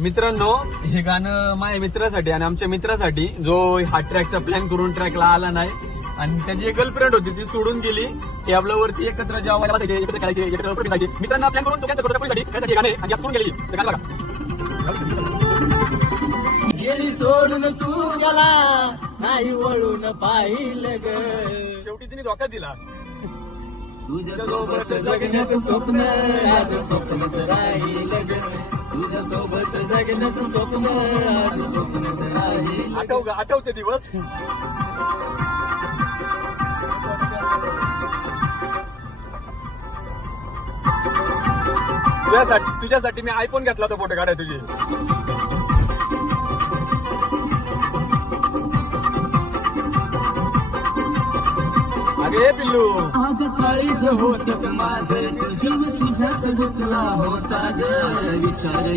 मित्रांनो, हे गाणं माझ्या मित्रासाठी आणि आमच्या मित्रासाठी जो हा ट्रॅकचा प्लॅन करून ट्रॅकला आला नाही आणि त्याची एक गर्लफ्रेंड होती ती सोडून गेली की आपल्यावरती एकत्र जेवायला बसायचे, एकत्र खेळायचे, एकत्र फिरायचे. मित्रांना प्लॅन करून तो कॅन्सल करतो त्यासाठी गाणे आणि सोडून गेली ते गाणं बघा. गेली सोडून तू गेला नाही वळून पाहिलं ग, शेवटी तिने धोका दिला. तुझ्या सोबत जगण्याचं स्वप्न आज स्वप्नच राहिलं ग, तुझ्या सोबत जगण्याचं स्वप्न आज स्वप्नच राहिलं. आठवते दिवस. तुझ्यासाठी मी आयफोन घेतला होता फोटो काढाय तुझे. अगे पिल्लू, आज काळीच होतस माझं, तुझ्या विषात गुंतला होता ग विचार.